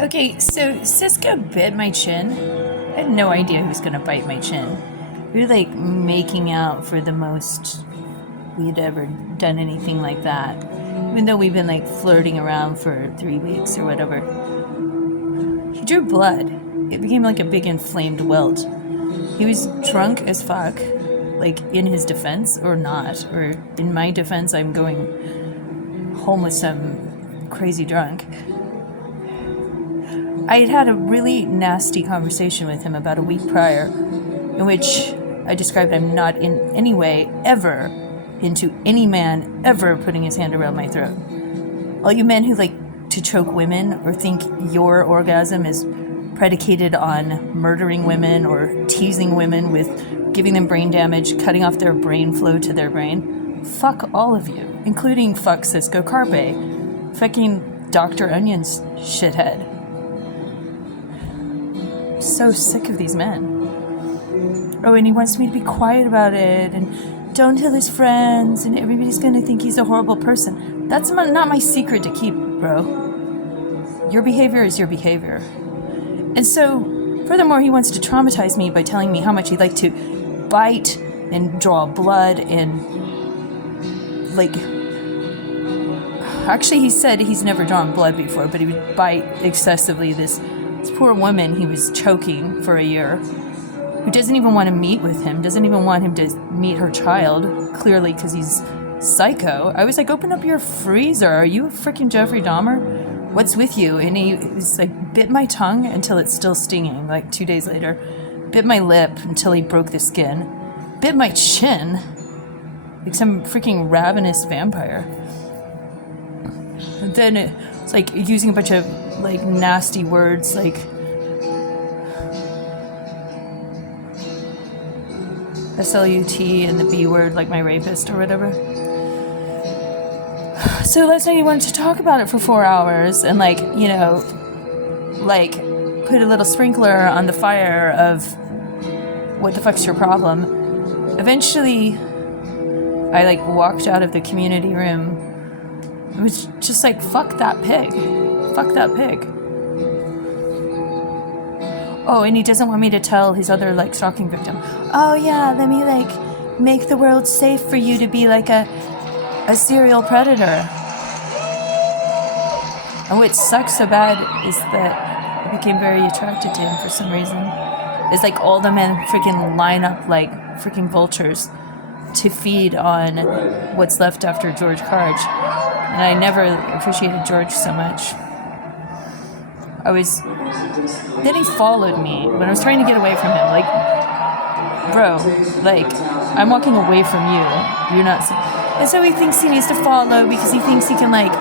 Okay, so Cisco bit my chin. I had no idea he was gonna bite my chin. We were like making out for the most we had ever done anything like that. Even though we've been like flirting around for 3 weeks or whatever. He drew blood. It became like a big inflamed welt. He was drunk as fuck, like in his defense or not. Or in my defense, I'm going home with some crazy drunk. I had had a really nasty conversation with him about a week prior, in which I described I'm not in any way ever into any man ever putting his hand around my throat. All you men who like to choke women or think your orgasm is predicated on murdering women or teasing women with giving them brain damage, cutting off their brain flow to their brain, fuck all of you, including fuck Cisco Karpe, fucking Dr. Onion's shithead. So sick of these men. Oh, and he wants me to be quiet about it and don't tell his friends and everybody's gonna think he's a horrible person. That's not my secret to keep, bro. Your behavior is your behavior. And so, furthermore, he wants to traumatize me by telling me how much he'd like to bite and draw blood and, like... Actually, he said he's never drawn blood before, but he would bite excessively this poor woman he was choking for a year, who doesn't even want to meet with him, doesn't even want him to meet her child, clearly because he's psycho. I was like, open up your freezer. Are you a freaking Jeffrey Dahmer? What's with you? And he was like, bit my tongue until it's still stinging, like 2 days later. Bit my lip until he broke the skin. Bit my chin, like some freaking ravenous vampire. And then it's like using a bunch of like nasty words like SLUT and the B word, like my rapist or whatever. So last night he wanted to talk about it for 4 hours and like, you know, like put a little sprinkler on the fire of what the fuck's your problem. Eventually I like walked out of the community room. It was just like, fuck that pig. Fuck that pig. Oh, and he doesn't want me to tell his other, like, stalking victim. Oh, yeah, let me, like, make the world safe for you to be, like, a serial predator. And what sucks so bad is that I became very attracted to him for some reason. It's like all the men freaking line up like freaking vultures to feed on what's left after George Carge. And I never appreciated George so much. Then he followed me when I was trying to get away from him. Like, bro, like, I'm walking away from you. You're not... And so he thinks he needs to follow because he thinks he can, like,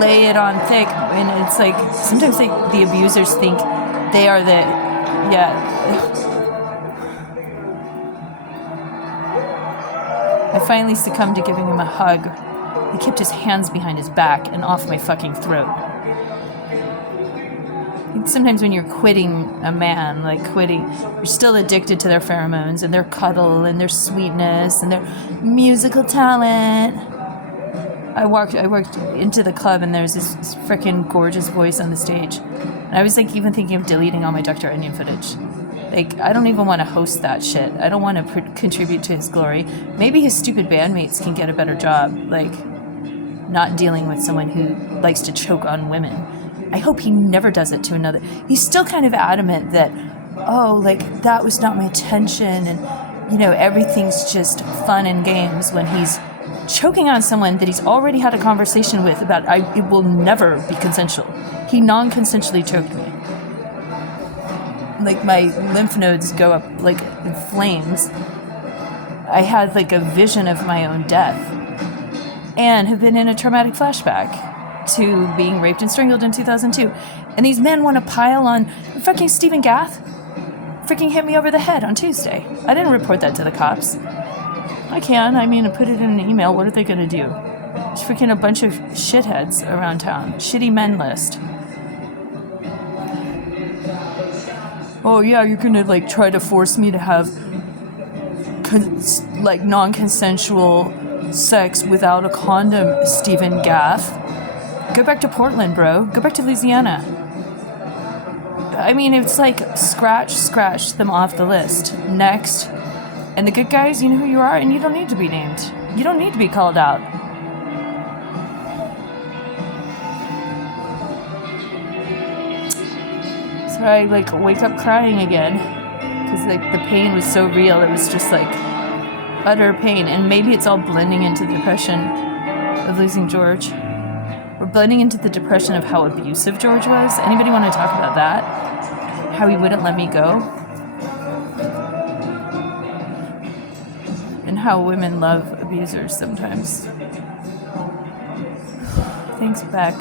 lay it on thick. And it's like, sometimes like, the abusers think they are the... Yeah. I finally succumbed to giving him a hug. He kept his hands behind his back and off my fucking throat. Sometimes when you're quitting a man, like quitting, you're still addicted to their pheromones and their cuddle and their sweetness and their musical talent. I walked into the club and there's this freaking gorgeous voice on the stage. And I was like even thinking of deleting all my Dr. Onion footage. Like, I don't even want to host that shit. I don't want to contribute to his glory. Maybe his stupid bandmates can get a better job, like not dealing with someone who likes to choke on women. I hope he never does it to another. He's still kind of adamant that, oh, like, that was not my intention, and, you know, everything's just fun and games when he's choking on someone that he's already had a conversation with about it will never be consensual. He non-consensually choked me. Like, my lymph nodes go up, like, in flames. I had, like, a vision of my own death and have been in a traumatic flashback to being raped and strangled in 2002. And these men want to pile on fucking Stephen Gathe. Freaking hit me over the head on Tuesday. I didn't report that to the cops. I put it in an email. What are they going to do? There's freaking a bunch of shitheads around town. Shitty men list. Oh yeah, you're going to like try to force me to have like non-consensual sex without a condom, Stephen Gathe. Go back to Portland, bro. Go back to Louisiana. I mean, it's like scratch them off the list. Next. And the good guys, you know who you are, and you don't need to be named. You don't need to be called out. So I like wake up crying again because like the pain was so real. It was just like utter pain, and maybe it's all blending into the depression of losing George. We're blending into the depression of how abusive George was. Anybody want to talk about that? How he wouldn't let me go? And how women love abusers sometimes. Thanks, Beck.